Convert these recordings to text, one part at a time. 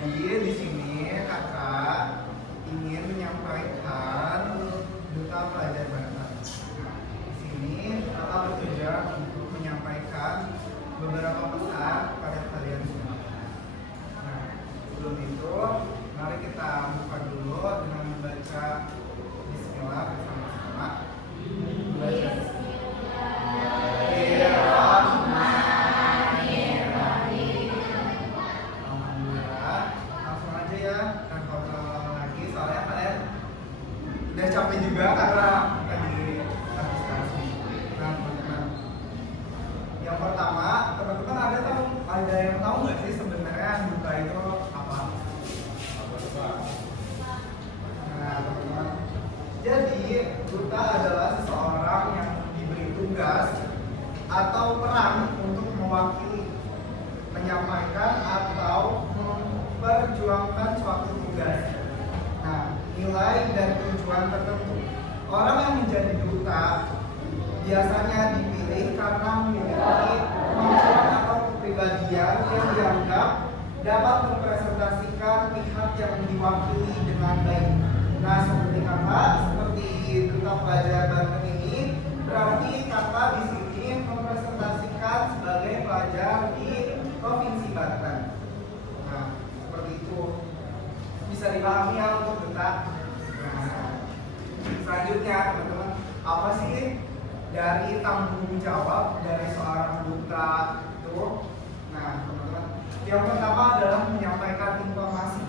Jadi di sini kakak ingin menyampaikan duta pelajar Banten. Di sini kakak bertujuan untuk menyampaikan beberapa pesan pada kalian semua. Nah, sebelum itu mari kita buka dulu dengan membaca Bismillah bersama-sama. Baca. Udah capek juga karena tadi habis kasih. Nah, teman-teman. Yang pertama, teman-teman ada yang tahu nggak sih sebenarnya duta itu apa? Nah, teman-teman. Jadi, duta adalah seseorang yang diberi tugas atau peran untuk mewakili, menyampaikan atau memperjuangkan suatu tugas. Nah, nilai dan tujuan tertentu. Orang yang menjadi duta biasanya dipilih karena memiliki kemampuan atau kepribadian yang dianggap dapat mempresentasikan pihak yang diwakili dengan baik. Nah, seperti kakak, seperti duta pelajar Banten ini, berarti kakak di sini mempresentasikan sebagai pelajar di Provinsi Banten. Nah, seperti itu. Bisa dipahami ya untuk duta. Nah, selanjutnya teman-teman, apa sih dari tanggung jawab dari seorang duta itu? Nah, teman-teman, yang pertama adalah menyampaikan informasi.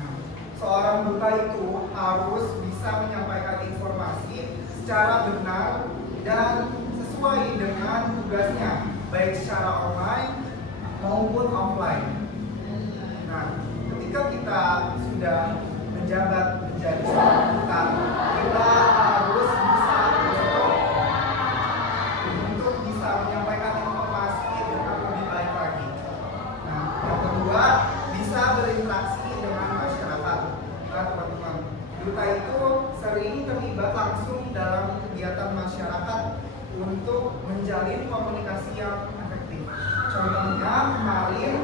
Nah, seorang duta itu harus bisa menyampaikan informasi secara benar dan sesuai dengan tugasnya, baik secara online maupun offline. Nah, ketika kita sudah menjabat menjadi seorang duta, kita harus bisa untuk bisa menyampaikan informasi dengan lebih baik lagi. Nah, yang kedua, bisa berinteraksi dengan masyarakat. Nah, teman-teman, duta itu sering terlibat langsung dalam kegiatan masyarakat untuk menjalin komunikasi yang efektif. Contohnya kemarin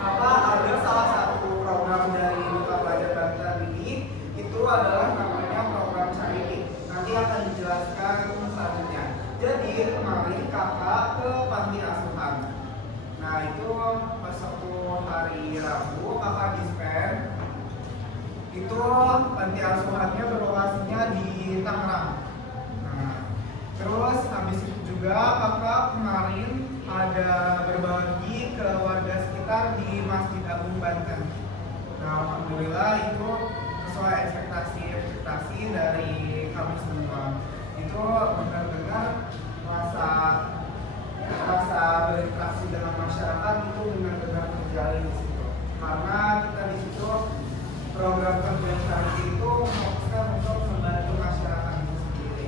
ada salah satu program dari duta pelajar Banten ini, itu adalah namanya program Charity. Nanti akan dijelaskan selanjutnya. Jadi kemarin kakak ke panti asuhan. Nah, itu pas satu hari Rabu kakak dispen. Itu panti asuhannya berlokasinya di Tangerang. Nah, terus habis itu juga kakak kemarin ada berbagi ke warga sekitar di Masjid Agung Banten. Nah, alhamdulillah itu sesuai ekspektasi dari kami semua. Itu benar-benar rasa berinteraksi dengan masyarakat itu benar-benar terjalin di situ. Karena kita di situ program kerja Charity itu fokuskan untuk membantu masyarakat itu sendiri.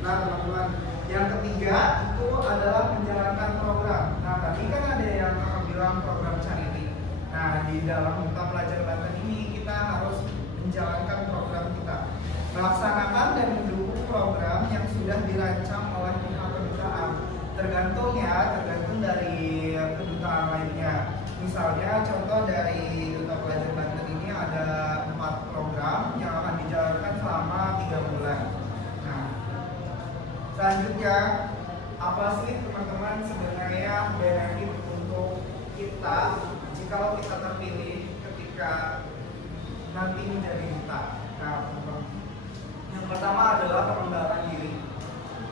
Nah, teman-teman, yang ketiga itu adalah menjalankan program. Nah, tadi kan ada yang kakak bilang program Charity. Nah, di dalam duta pelajar Banten ini kita harus menjalankan program kita, melaksanakan dan mendukung program yang sudah dirancang oleh pihak kedutaan. Tergantung dari kedutaan lainnya. Misalnya contoh dari duta pelajar Banten ini ada 4 program yang akan dijalankan selama 3 bulan. Nah, selanjutnya, apa sih teman-teman sebenarnya benefit untuk kita jika kita terpilih ketika nanti menjadi duta? Nah, yang pertama adalah pengembangan diri,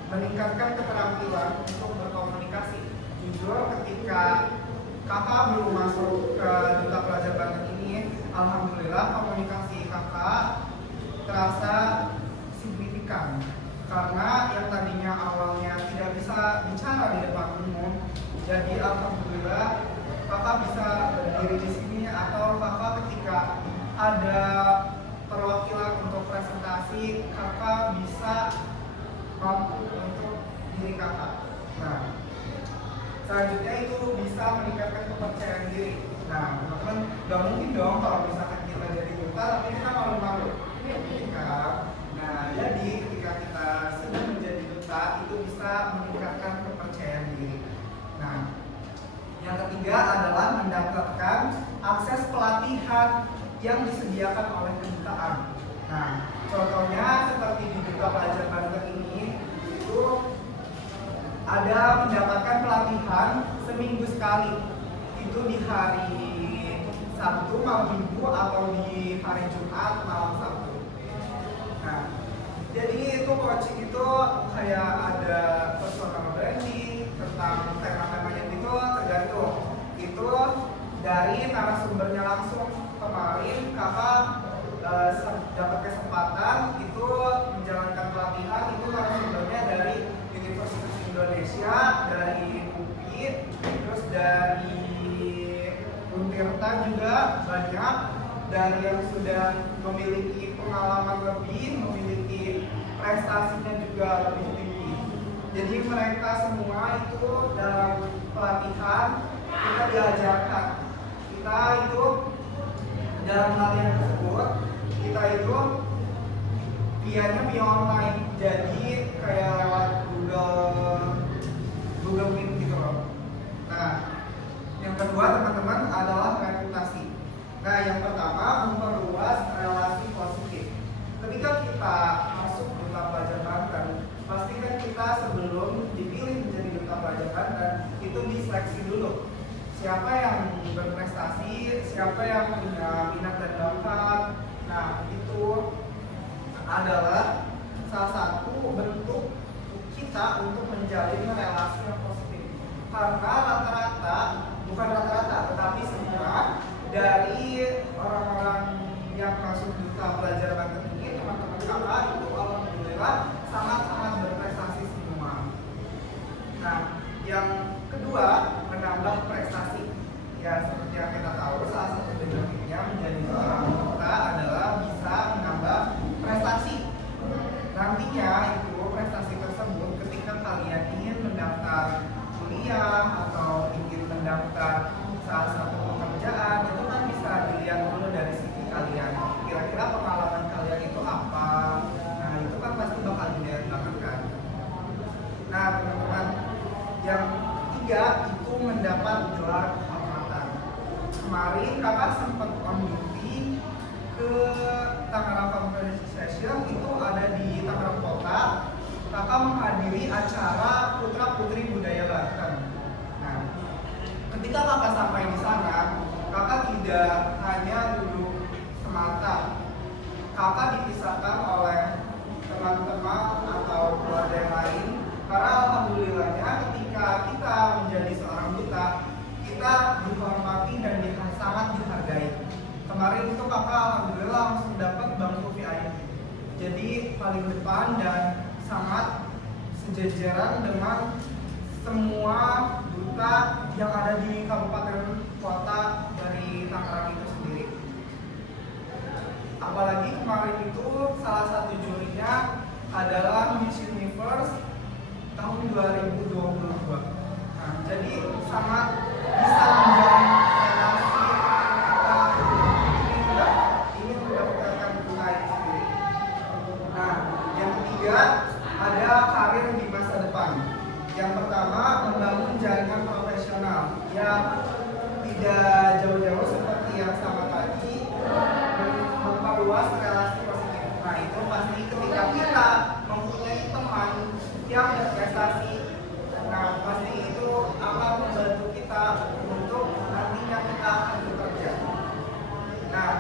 meningkatkan keterampilan untuk berkomunikasi. Jujur, ketika kakak belum masuk ke duta pelajar Banten ini, alhamdulillah komunikasi kakak terasa signifikan. Karena yang tadinya awalnya tidak bisa bicara di depan umum, jadi alhamdulillah kakak bisa berdiri di sini, atau kakak ketika ada perwakilan untuk presentasi, kakak bisa mampu untuk diri kakak. Nah, selanjutnya itu bisa meningkatkan kepercayaan diri. Nah, teman-teman, gak mungkin dong kalau misalkan kita jadi duta tapi kita malu-malu. Nah, jadi ketika kita sudah menjadi duta, itu bisa meningkatkan kepercayaan diri. Nah, yang ketiga adalah adalah mendapatkan akses pelatihan yang disediakan oleh kedutaan. Nah, contohnya seperti di Duta Pelajar Banten ini, itu ada mendapatkan pelatihan seminggu sekali. Itu di hari Sabtu malam Minggu atau di hari Jumat malam Sabtu. Nah, jadi itu coaching itu kayak ada personal branding tentang tema-temanya itu tergantung. Itu dari narasumbernya langsung. Kemarin kakak dapat kesempatan itu menjalankan pelatihan, itu narasumbernya dari Universitas Indonesia, dari UPI, terus dari Untirta juga banyak, dari yang sudah memiliki pengalaman lebih, memiliki prestasinya juga lebih tinggi. Jadi mereka semua itu dalam pelatihan kita diajarkan, kita itu dalam latihan tersebut kita itu via online, jadi kayak lewat Google Meet gitu loh. Nah, yang kedua teman-teman adalah reputasi. Nah, yang pertama memperluas relasi positif. Ketika kita masuk Duta Pelajar Banten, pastikan kita sebelum dipilih menjadi Duta Pelajar Banten itu diseleksi dulu. Siapa yang berprestasi, siapa yang punya minat dan bakat. Nah, itu adalah salah satu bentuk kita untuk menjalin relasi yang positif. Karena bukan rata-rata, tetapi semua dari orang-orang yang masuk Duta Pelajar Banten ini, teman-teman kakak itu alhamdulillah sangat-sangat berprestasi semua. Nah, yang kedua, menambah prestasi. Ya, seperti yang kita tahu, salah satu benefitnya menjadi seorang duta adalah bisa menambah prestasi. Nantinya itu prestasi tersebut ketika kalian ingin mendaftar kuliah atau ingin mendaftar salah satu pekerjaan, itu kan bisa dilihat dulu dari CV kalian. Kira-kira pengalaman kalian itu apa? Nah, itu kan pasti bakal dilihat banget kan. Nah, teman-teman, yang ketiga itu mendapat gelar kehormatan. Kemarin kakak sempat on duty ke Tangerang Conference Session, itu ada di Tangerang Kota. Kakak menghadiri acara Putra Putri Budaya Banten. Nah, ketika kakak sampai di sana, kakak tidak hanya duduk semata. Kakak dipisahkan oleh teman-teman atau keluarga yang lain. Karena alhamdulillahnya ketika kita menjadi seorang duta, kita dihormati dan sangat dihargai. Kemarin itu kakak alhamdulillah langsung dapat bangku VIP. Jadi paling depan dan sangat sejajaran dengan semua duta yang ada di kabupaten kota dari Tangerang itu sendiri. Apalagi kemarin itu salah satu jurinya adalah Miss Universe tahun 2022. Nah, jadi sangat bisa menjalin relasi kita ingin mendapatkan duta itu sendiri. Nah, yang ketiga ada karir di masa depan. Yang pertama membangun jaringan profesional yang tidak jauh-jauh seperti yang sama tadi, memperluas relasi positif. Nah, itu pasti ketika kita mempunyai teman yang berprestasi, nah pasti itu akan membantu kita untuk nantinya kita akan bekerja. Nah,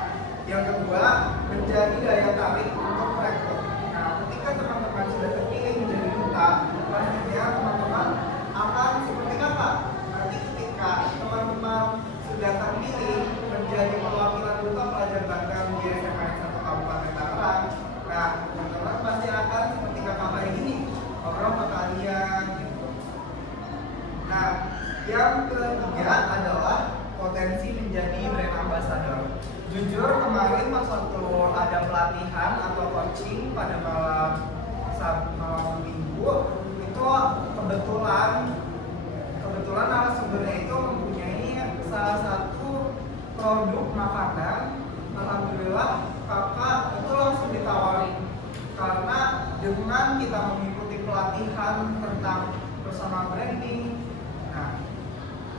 yang kedua menjadi daya tarik untuk rekrut. Nah, ketika teman-teman sudah terpilih menjadi duta, pastinya teman-teman akan seperti apa? Nanti ketika teman-teman sudah terpilih menjadi perwakilan Duta Pelajar Banten di SMA 1 Kabupaten Tangerang, nah teman-teman pasti akan seperti kakak kayak gini, ngobrol ke kalian gitu. Nah, yang ketiga adalah potensi menjadi brand ambassador. Jujur kemarin pas waktu ada pelatihan atau coaching pada malam minggu itu kebetulan narasumbernya itu mempunyai salah satu produk makanan. Alhamdulillah kakak itu langsung ditawarin karena dengan kita mengikuti pelatihan tentang personal branding, nah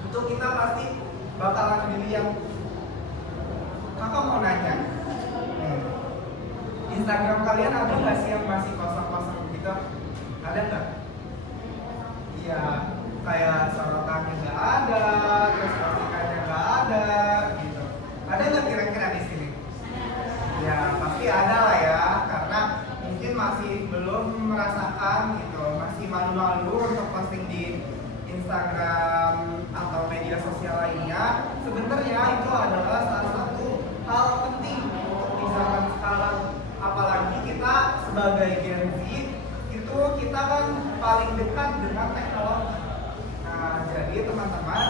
itu kita pasti mau nanya, Instagram kalian ada nggak sih yang masih kosong-kosong gitu? Ada nggak? Iya, kayak sorotannya nggak ada, terus postingannya nggak ada, gitu. Ada nggak kira-kira di sini? Ya pasti ada lah ya, karena mungkin masih belum merasakan gitu, masih malu-malu untuk posting di Instagram atau media sosial lainnya. Sebenarnya itu adalah salah satu hal penting untuk di zaman sekarang. Apalagi kita sebagai Gen Z itu kita kan paling dekat dengan teknologi. Nah jadi teman-teman,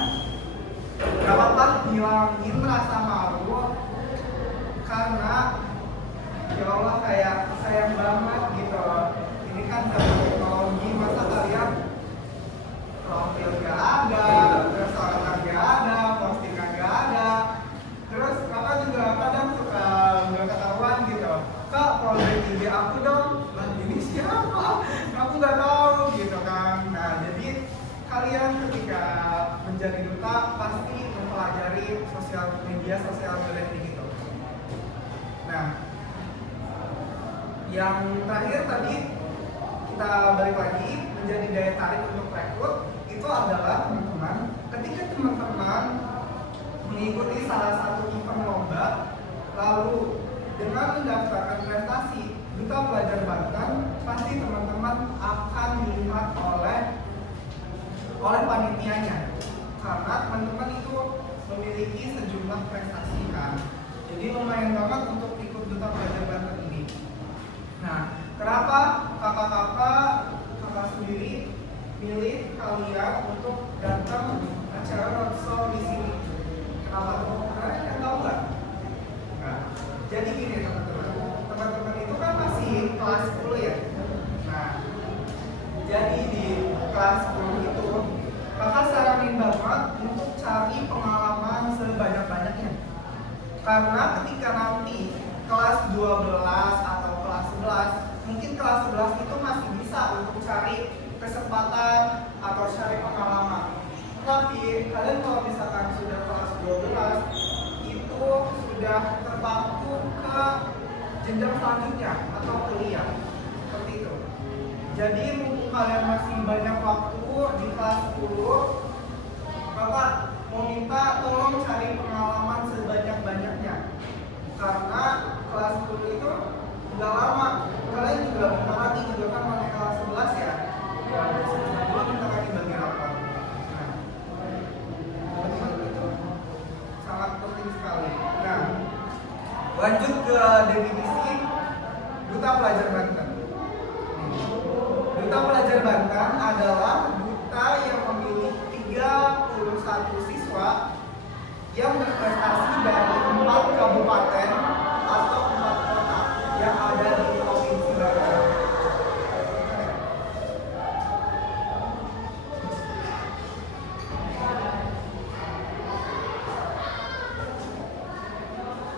gak apa-apa hilangin rasa malu, karena ya Allah kayak sayang banget gitu. Ini kan zaman teknologi, masa kalian profil gak ada, terus orang gak ada, postingan gak ada. Terus kakak juga kadang suka nggak ketahuan gitu. Kak, follow IG aku dong. Lah ini siapa? Aku nggak tahu gitu kan. Nah jadi kalian ketika menjadi duta pasti mempelajari sosial media gitu. Nah, yang terakhir tadi kita balik lagi menjadi daya tarik untuk rekrut itu adalah teman-teman, ketika teman-teman mengikuti salah satu event lomba, lalu dengan mendaftarkan prestasi Duta Pelajar Banten, pasti teman-teman akan dilihat oleh panitianya, karena teman-teman itu memiliki sejumlah prestasi kan. Jadi lumayan banget untuk ikut Duta Pelajar Banten ini. Nah, kenapa kakak sendiri milih kalian untuk datang acara roadshow di sini? Kenapa tuh? Karena yang tahu nggak? Nah, jadi gini teman-teman itu kan masih kelas 10 ya. Nah, jadi di kelas 10 itu kakak saranin banget untuk cari pengalaman sebanyak-banyaknya. Karena ketika nanti kelas 12 atau kelas 11, mungkin kelas 11 itu masih bisa untuk cari kesempatan atau cari pengalaman. Tapi kalian kalau misalkan sudah kelas 12 itu sudah terpaku ke jenjang selanjutnya atau kuliah, seperti itu. Jadi mumpung kalian masih banyak waktu di kelas 10, Bapak mau minta tolong cari pengalaman sebanyak-banyaknya. Karena kelas 10 itu nggak lama. Kalian juga bentar lagi juga kan mau kelas 11 ya. Ya, bentar lagi bagi rapor. Nah, itu sangat penting sekali. Nah, lanjut ke definisi Duta Pelajar Banten. Duta Pelajar Banten adalah duta yang memiliki 31 siswa yang berprestasi dari 4 kabupaten atau 4 kota yang ada di Provinsi Banten.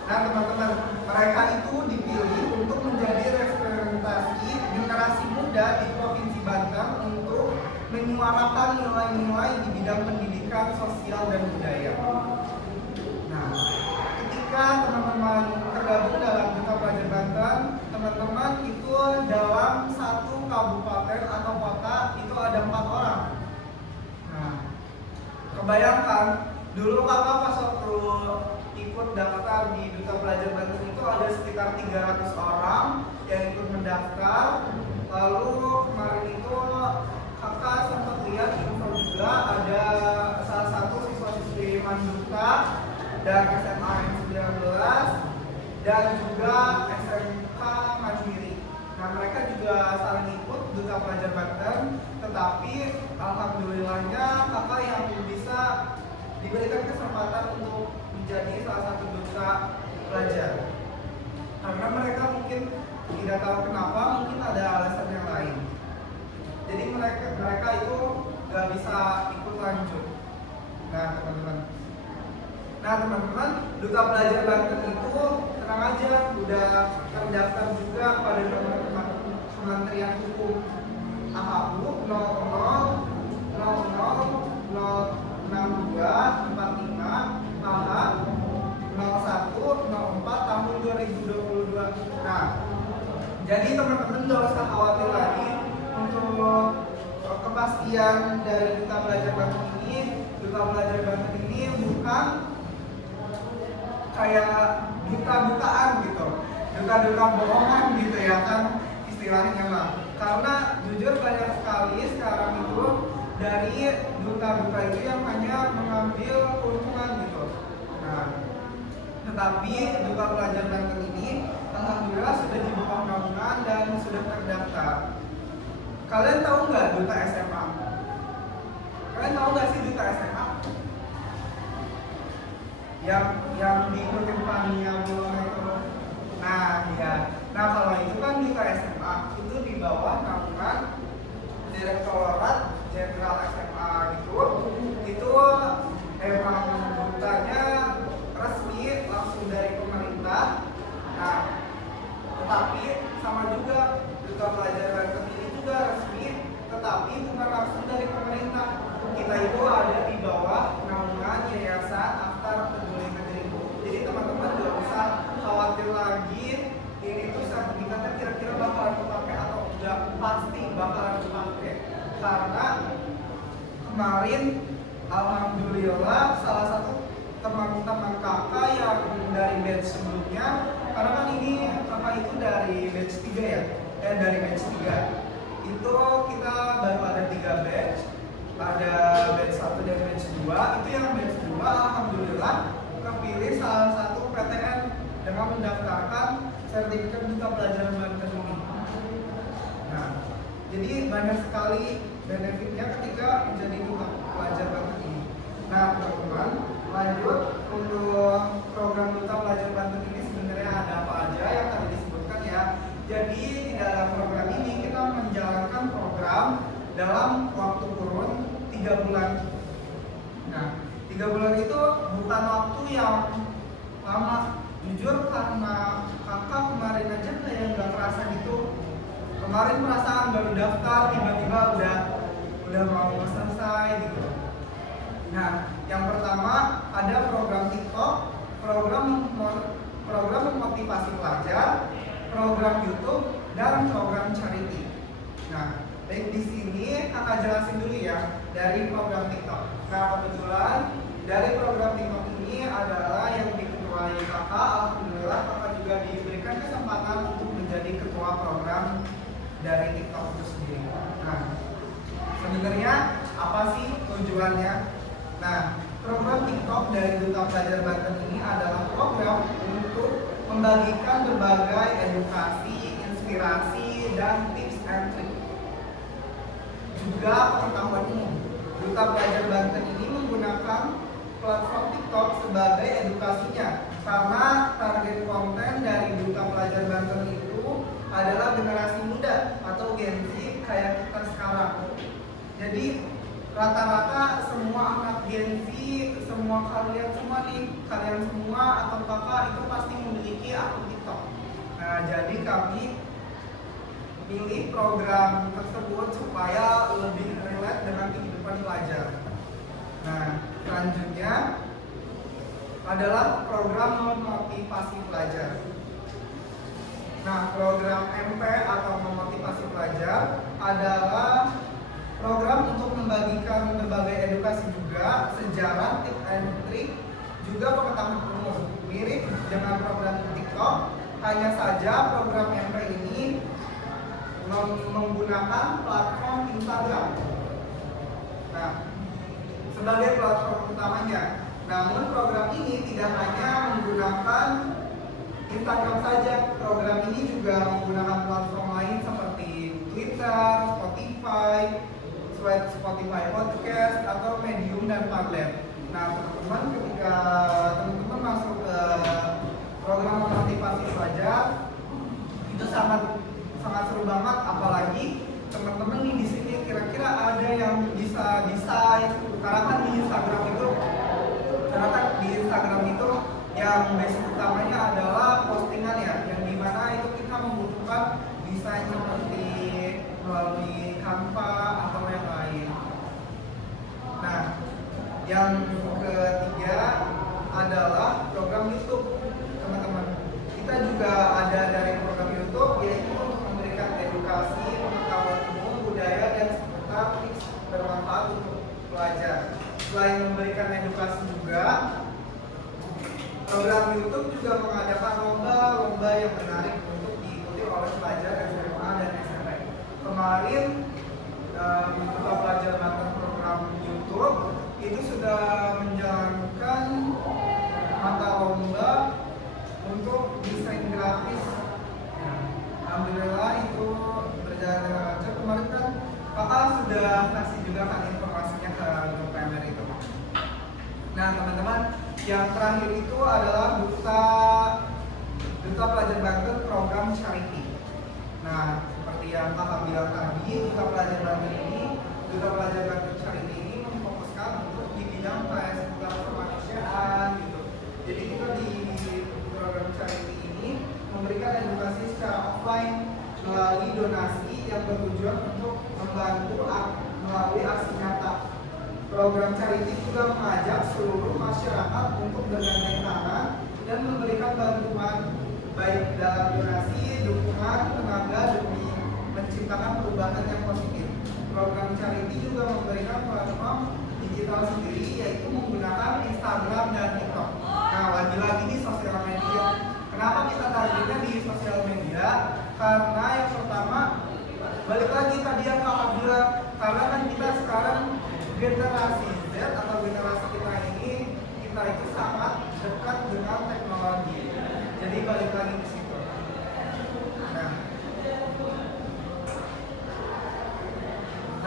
Nah teman-teman, mereka itu dipilih untuk menjadi representasi generasi muda di Provinsi Banten untuk menyuarakan nilai-nilai di bidang pendidikan, sosial, dan budaya. Nah, ketika teman-teman tergabung dalam Duta Pelajar Banten, teman-teman itu dalam satu kabupaten atau kota itu ada 4 orang. Nah, kebayangkan dulu kakak pas waktu ikut daftar di Duta Pelajar Banten itu ada sekitar 300 orang yang ikut mendaftar. Lalu kemarin itu kakak sempat lihat info juga ada salah satu siswa-siswi Manduta dan SMA N19 dan juga SMK Mandiri. Nah mereka juga saling ikut Duta Pelajar Banten, tetapi alhamdulillahnya kakak yang bisa diberikan kesempatan untuk menjadi salah satu duta pelajar. Karena mereka mungkin tidak tahu kenapa, mungkin ada alasan yang lain. Jadi mereka itu nggak bisa ikut lanjut. Nah teman-teman, Duta Pelajar Banten itu tenang aja, udah terdaftar juga pada Kementerian Hukum AHU 00006245 AH 0104 pengertian dari Duta Pelajar Banten ini bukan kayak duta-dutaan gitu, duta-duta bohongan gitu ya kan istilahnya mah. Karena jujur banyak sekali sekarang itu dari duta-duta itu yang hanya mengambil keuntungan gitu. Nah, tetapi Duta Pelajar Banten ini alhamdulillah sudah dibuka naungan dan sudah terdaftar. Kalian tahu nggak Duta SMA? Kalian tahu nggak sih Duta SMA? Yang diikutin Pania Bulona itu. Nah, ya. Nah, kalau itu kan Duta SMA itu di bawah naungan Direktorat Jenderal SMA gitu. Itu emang dutanya resmi langsung dari pemerintah. Nah, tetapi sama juga Duta Pelajar Banten ini juga resmi, tetapi bukan langsung dari pemerintah. Kita itu ada di bawah naungan Yayasan Aktar Peduli Negeriku. Jadi teman-teman gak usah khawatir lagi ini tuh sertifikatnya kira-kira bakalan dipakai atau enggak, pasti bakalan dipakai. Karena kemarin alhamdulillah salah satu teman-teman kakak yang dari batch sebelumnya, karena kan ini kakak itu dari batch 3 ya, dari batch 3 itu kita baru ada 3 batch, ada batch 1 dan batch 2. Itu yang batch 2 alhamdulillah kepilih salah satu PTN dengan mendaftarkan sertifikat Duta Pelajar Banten ini. Nah, jadi banyak sekali benefitnya ketika menjadi Duta Pelajar Banten ini. Nah, teman-teman, lanjut untuk program Duta Pelajar Banten ini sebenarnya ada apa aja yang tadi disebutkan ya. Jadi di dalam program ini kita menjalankan program dalam waktu kurun 3 bulan. Nah, 3 bulan itu bukan waktu yang lama. Jujur karena kakak kemarin aja kayak nggak kerasa gitu. Kemarin perasaan baru daftar tiba-tiba udah mau selesai gitu. Nah, yang pertama ada program TikTok, program memotivasi pelajar, program YouTube, dan program charity. Nah, baik di sini kakak jelasin dulu ya dari program TikTok. Nah, kebetulan dari program TikTok ini adalah yang diketuai kakak. Alhamdulillah kakak juga diberikan kesempatan untuk menjadi ketua program dari TikTok itu sendiri. Nah, sebenarnya apa sih tujuannya? Nah, program TikTok dari Duta Pelajar Banten ini adalah program untuk membagikan berbagai edukasi, inspirasi, dan tips and trik. Juga pengetahuan umum. Duta Pelajar Banten ini menggunakan platform TikTok sebagai edukasinya, karena target konten dari Duta Pelajar Banten itu adalah generasi muda atau Gen Z kayak kita sekarang. Jadi rata-rata semua anak Gen Z, semua kalian semua atau kakak itu pasti memiliki akun TikTok. Nah, jadi kami pilih program tersebut supaya lebih relate dengan kehidupan pelajar. Nah, selanjutnya adalah program memotivasi pelajar. Nah, program MP atau memotivasi pelajar adalah program untuk membagikan berbagai edukasi juga, sejarah, tips and trik, juga pengetahuan umum. Mirip dengan program TikTok, hanya saja program MP ini menggunakan platform Instagram. Nah, sebagai platform utamanya. Namun program ini tidak hanya menggunakan Instagram saja. Program ini juga menggunakan platform lain seperti Twitter, Spotify Podcast, atau Medium dan Padlet. Nah, teman-teman, ketika teman-teman masuk ke program motivasi pelajar, itu sangat seru banget. Apalagi teman-teman nih di sini kira-kira ada yang bisa desain, karena kan di Instagram itu yang basic utamanya adalah postingan ya, yang dimana itu kita membutuhkan desain seperti melalui Canva atau yang lain. Nah, yang ketiga adalah program YouTube, teman-teman. Kita juga ada dari program YouTube, yaitu untuk memberikan edukasi, pengetahuan umum, budaya, dan seputar tips bermanfaat Program YouTube juga mengadakan lomba-lomba yang menarik untuk diikuti oleh pelajar SMA dan SMP. Kemarin Duta Pelajar Banten program YouTube itu sudah menjalankan mata lomba untuk desain grafis. Alhamdulillah itu berjalan dengan lancar. Kemarin kan Kakak sudah kasih juga kan informasinya ke grup PMR itu. Nah teman-teman, yang terakhir itu adalah Duta Pelajar Banten program charity. Nah seperti yang Kakak bilang tadi, Duta Pelajar Banten charity ini memfokuskan untuk di bidang kayak seputar kemanusiaan gitu. Jadi kita di program charity ini memberikan edukasi secara offline melalui donasi yang bertujuan untuk membantu melalui aksi nyata. Program charity juga mengajak seluruh masyarakat untuk bergandeng tangan dan memberikan bantuan baik dalam donasi, dukungan, tenaga demi menciptakan perubahan yang positif. Program charity juga memberikan platform digital sendiri yaitu menggunakan Instagram dan TikTok. Nah lagi-lagi di sosial media. Kenapa kita targetnya di sosial media? Karena yang pertama, balik lagi tadi yang Kakak bilang, karena kan kita sekarang generasi Z atau generasi kita itu sangat dekat dengan teknologi. Jadi balik lagi ke situ.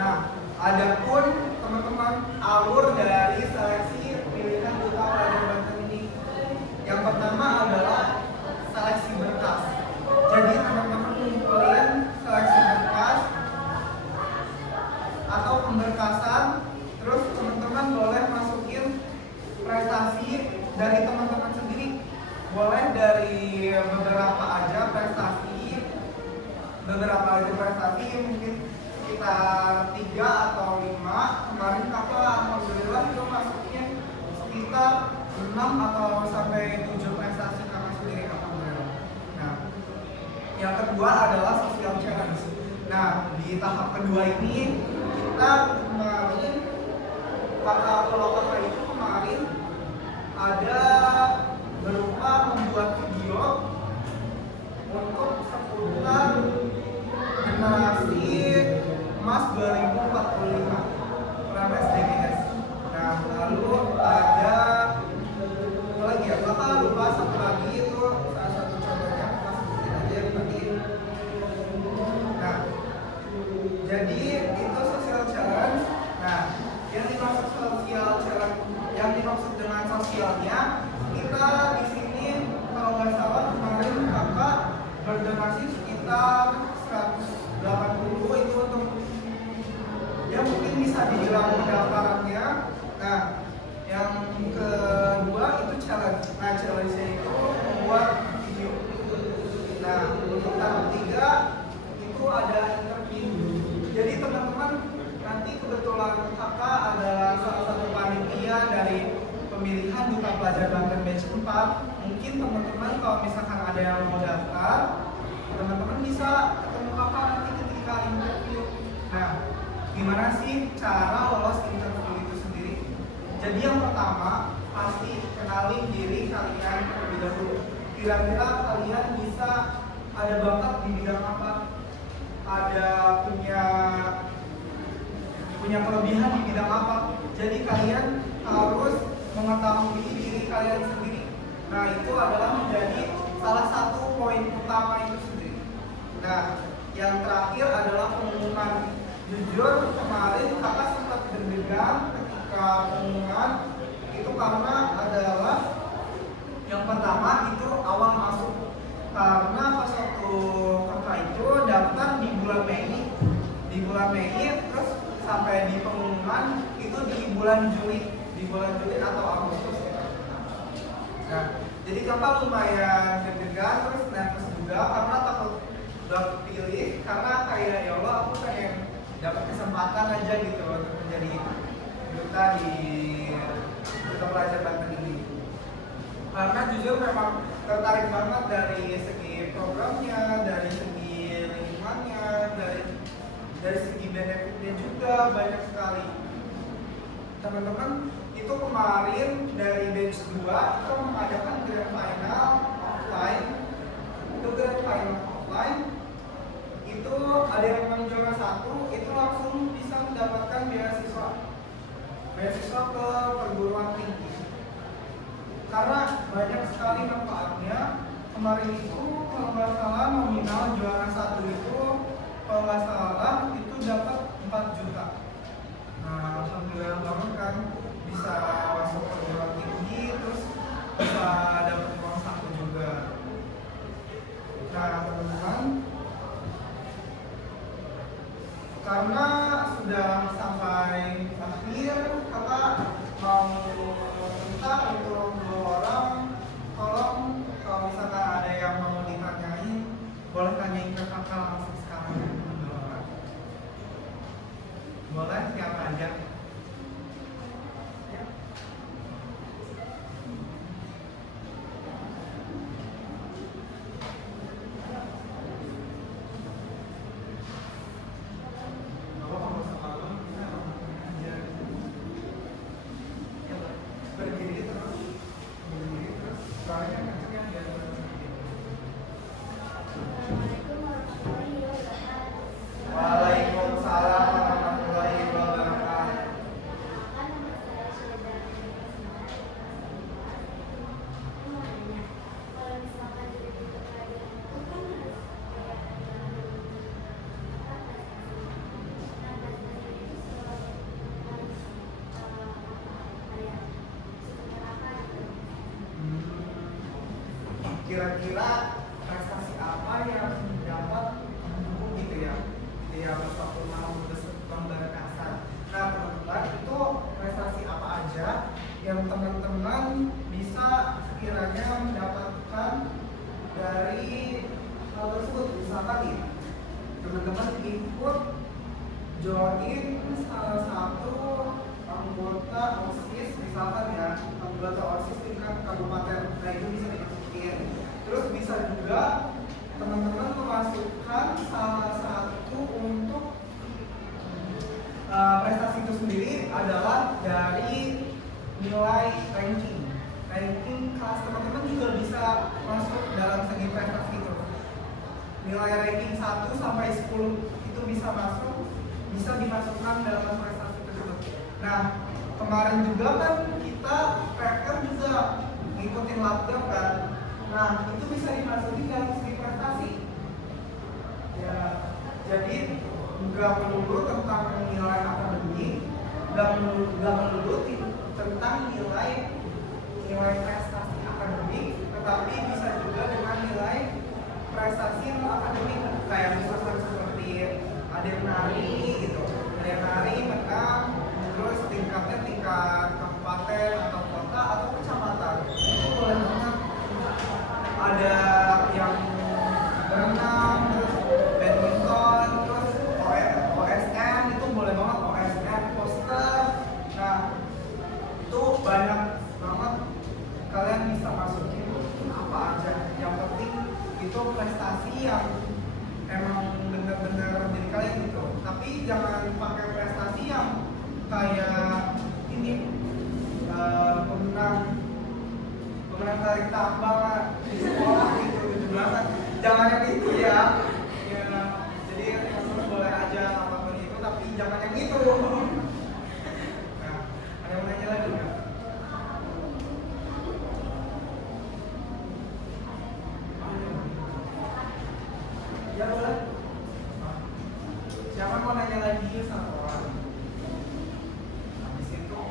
Nah, adapun teman-teman alur dari seleksi pilihan Duta Pelajar Banten ini, yang pertama adalah seleksi berkas. Jadi teman-teman ngumpulin seleksi berkas atau pemberkasan, terus teman-teman boleh masukin prestasi dari teman-teman sendiri. Boleh dari beberapa aja prestasi mungkin sekitar 3 atau 5. Kemarin Kakak alhamdulillah itu masuknya sekitar 6 atau sampai 7 prestasi Kakak sendiri alhamdulillah. Nah, yang kedua adalah social challenge. Nah, di tahap kedua ini kita kemarin kalau Kakak itu kemarin ada berupa membuat video untuk seputar generasi emas 2045 program SDGs. Nah, lalu ada apa lagi ya? Kakak lupa satu lagi itu salah satu contohnya, Mas sebutin aja tadi. Nah, jadi itu social challenge. Nah, yang dimaksud dengan sosialnya, kita di sini kalau nggak salah kemarin Kakak berdonasi sekitar 180 itu untuk ya mungkin bisa dibilang pendaftarannya. Nah, yang kedua itu challenge. Nah, challenge-nya itu membuat video. Nah, untuk tahap 3 itu ada interview. Jadi teman-teman nanti kebetulan Kakak adalah salah satu panitia dari pemilihan Duta Pelajar Banten Batch 4. Mungkin teman-teman kalau misalkan ada yang mau daftar, teman-teman bisa ketemu Kakak nanti ketika interview. Nah, gimana sih cara lolos interview itu sendiri? Jadi yang pertama, pasti kenalin diri kalian terlebih dahulu. Kira-kira kalian bisa ada bakat di bidang apa? Ada punya kelebihan di bidang apa? Jadi kalian harus mengetahui diri kalian sendiri. Nah, itu adalah menjadi salah satu poin utama itu sendiri. Nah, yang terakhir adalah pengumuman. Jujur kemarin Kakak sempat deg-degan ketika pengumuman itu karena adalah yang pertama itu awal masuk, karena pas waktu Kakak itu daftar di bulan Mei terus sampai di pengumuman itu di bulan Juli atau Agustus gitu. Nah, jadi Kakak lumayan deg-degan terus nervous juga karena takut udah pilih, karena kayak ya Allah aku kayak dapat kesempatan aja gitu untuk menjadi duta di Duta Pelajar Banten ini. Karena jujur memang tertarik banget dari segi programnya, dari segi lingkungannya, dari segi benefitnya juga banyak sekali. Teman-teman itu kemarin dari batch 2 itu mengadakan gerakan itu grand final offline itu ada yang menang juara 1 itu langsung bisa mendapatkan beasiswa ke perguruan tinggi karena banyak sekali manfaatnya. Kemarin itu kalau nggak salah nominal juara 1 itu kalau nggak salah itu dapat 4 juta. Nah, alhamdulillah banget kan bisa masuk perguruan tinggi terus bisa dapat uang saku juga. Nah, teman-teman, karena sudah sampai akhir, kakak mau minta untuk dua orang, tolong kalau misalkan ada yang mau ditanyain, boleh tanyain ke kakak langsung sekarang. Boleh, siapa aja? Kira-kira prestasi apa yang dapat mendukung gitu ya pas waktu mau pemberkasan. Nah, teman-teman, itu prestasi apa aja yang teman-teman bisa sekiranya mendapatkan dari hal tersebut. Misalkan nih, teman-teman ikut join salah satu anggota OSIS, misalkan ya anggota OSIS tingkat kabupaten, nah itu bisa dimasukin. Terus bisa juga teman-teman memasukkan salah satu untuk prestasi itu sendiri adalah dari nilai ranking kelas. Teman-teman juga bisa masuk dalam segi prestasi itu. Nilai ranking 1 sampai 10 itu bisa masuk, bisa dimasukkan dalam prestasi tersebut. Nah, kemarin juga kan kita PR juga ngikutin labdam kan. Nah, itu bisa dimasukin dalam segi prestasi. Ya, jadi nggak melulu tentang nilai akademik, nggak melulu tentang nilai prestasi akademik, tetapi bisa juga dengan nilai prestasi non akademik, kayak misalkan seperti ada yang nari gitu, ada yang nari menang, terus tingkatnya tingkat kabupaten atau kota atau kecamatan, itu boleh banget. Ada yang berenang, terus badminton, terus OSN, itu boleh banget, OSN, poster. Nah, itu banyak banget, kalian bisa masukin apa aja. Yang penting itu prestasi yang emang bener-bener jadi kalian gitu. Tapi jangan pakai prestasi yang kayak ini pemenang tarik tambang di sekolah gitu, 17-an. Jangan yang itu ya. Ya, jadi teman-teman boleh aja apapun itu, tapi jangan yang itu. Nah, ada yang nanya lagi nggak? Ya boleh. Siapa mau nanya lagi sama orang? Habis itu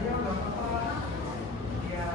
ayo nggak apa-apa. Ya.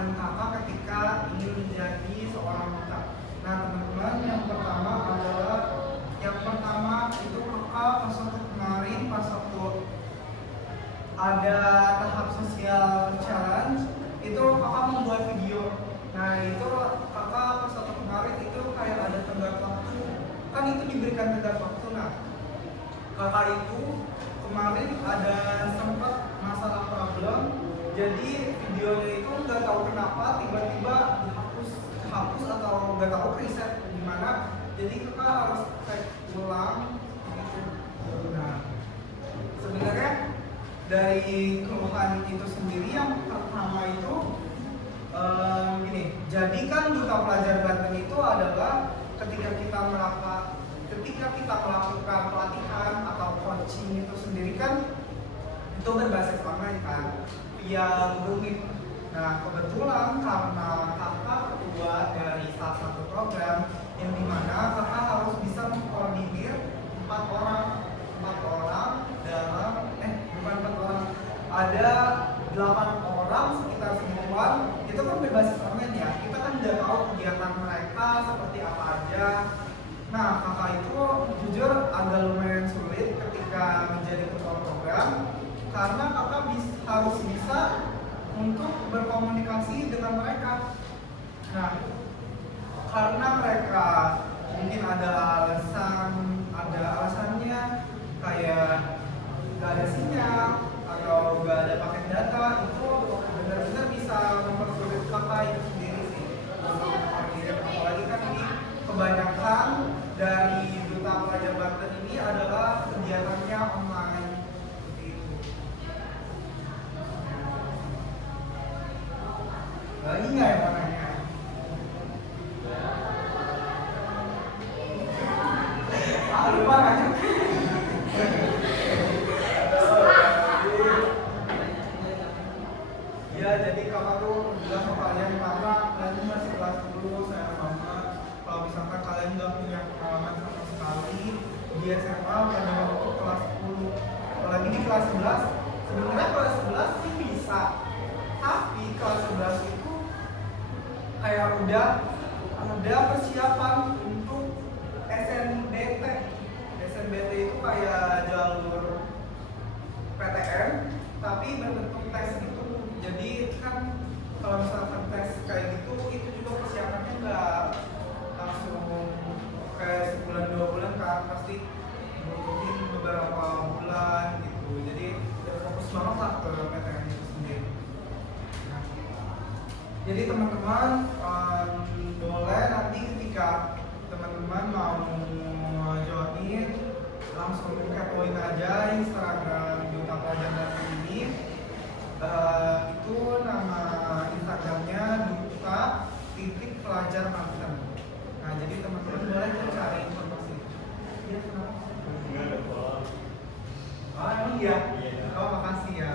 keresahan kakak ketika ingin menjadi seorang duta. Nah teman-teman, yang pertama itu kakak pas waktu kemarin pas waktu ada tahap sosial challenge itu kakak membuat video. Nah itu kakak pas waktu kemarin itu kayak ada tenggat waktu, kan itu diberikan tenggat waktu. Nah kakak itu kemarin ada sempat masalah problem, jadi videonya itu nggak tahu kenapa tiba-tiba dihapus atau nggak tahu reset gimana, jadi kakak harus cek ulang gitu. Nah sebenarnya dari keluhan itu sendiri yang pertama itu gini, jadi kan Duta Pelajar Banten itu adalah ketika kita melakukan pelatihan atau coaching itu sendiri kan itu berbasis online kan via Google Meet. Nah kebetulan karena kakak ketua dari salah satu program yang dimana kakak harus bisa mengkoordinir 4 orang dalam bukan 4 orang, ada 8 orang sekitar sembilan, itu kan berbasis online ya, kita kan udah tahu kegiatan mereka seperti apa aja. Nah kakak itu jujur agak lumayan sulit ketika menjadi ketua program karena kakak harus bisa untuk berkomunikasi dengan mereka. Nah karena mereka mungkin ada alasannya kayak gak ada sinyal atau gak ada paket data, itu benar-benar bisa mempersulit kakak itu sendiri sih. Apalagi kan ini kebanyakan dari Duta Pelajar Banten ini adalah kegiatannya online seperti itu. Ini nggak yang mananya? Lupa aja. Ya jadi kakak tuh bilang ke kalian karena kalian masih kelas 10 saya mama, kalau misalkan kalian nggak punya pengalaman sama sekali di SMA pada waktu kelas 10, apalagi di kelas 11, sebenarnya kelas 11 sih bisa, tapi kelas 11 itu kayak udah persiapan untuk SNBT itu kayak jalur PTN tapi berbentuk tes gitu. Jadi kan kalau misalkan tes kayak gitu itu juga persiapannya nggak langsung kayak sebulan 2 bulan kan, pasti butuhin beberapa bulan gitu. Jadi udah fokus banget lah ke PTN itu sendiri. Nah, jadi teman-teman boleh nanti ketika teman-teman mau join langsung kepoin aja Instagram Duta Pelajar Banten ini. Itu nama Instagramnya Duta.Pelajar Banten. Nah jadi teman-teman boleh cari informasi. Iya kenapa? Enggak ada follow. Oh emang iya? Oh makasih ya.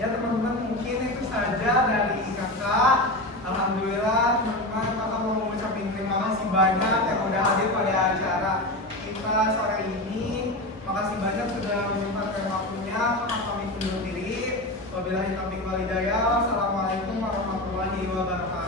Ya teman-teman mungkin itu saja dari kakak. Alhamdulillah teman-teman, kakak mau mengucapkan terima kasih banyak yang udah hadir pada acara kita sore ini. Makasih banyak sudah menyempatkan waktunya. Kakak pamit undur diri. Wabillahi taufiq wal hidayah. Wassalamualaikum warahmatullahi wabarakatuh.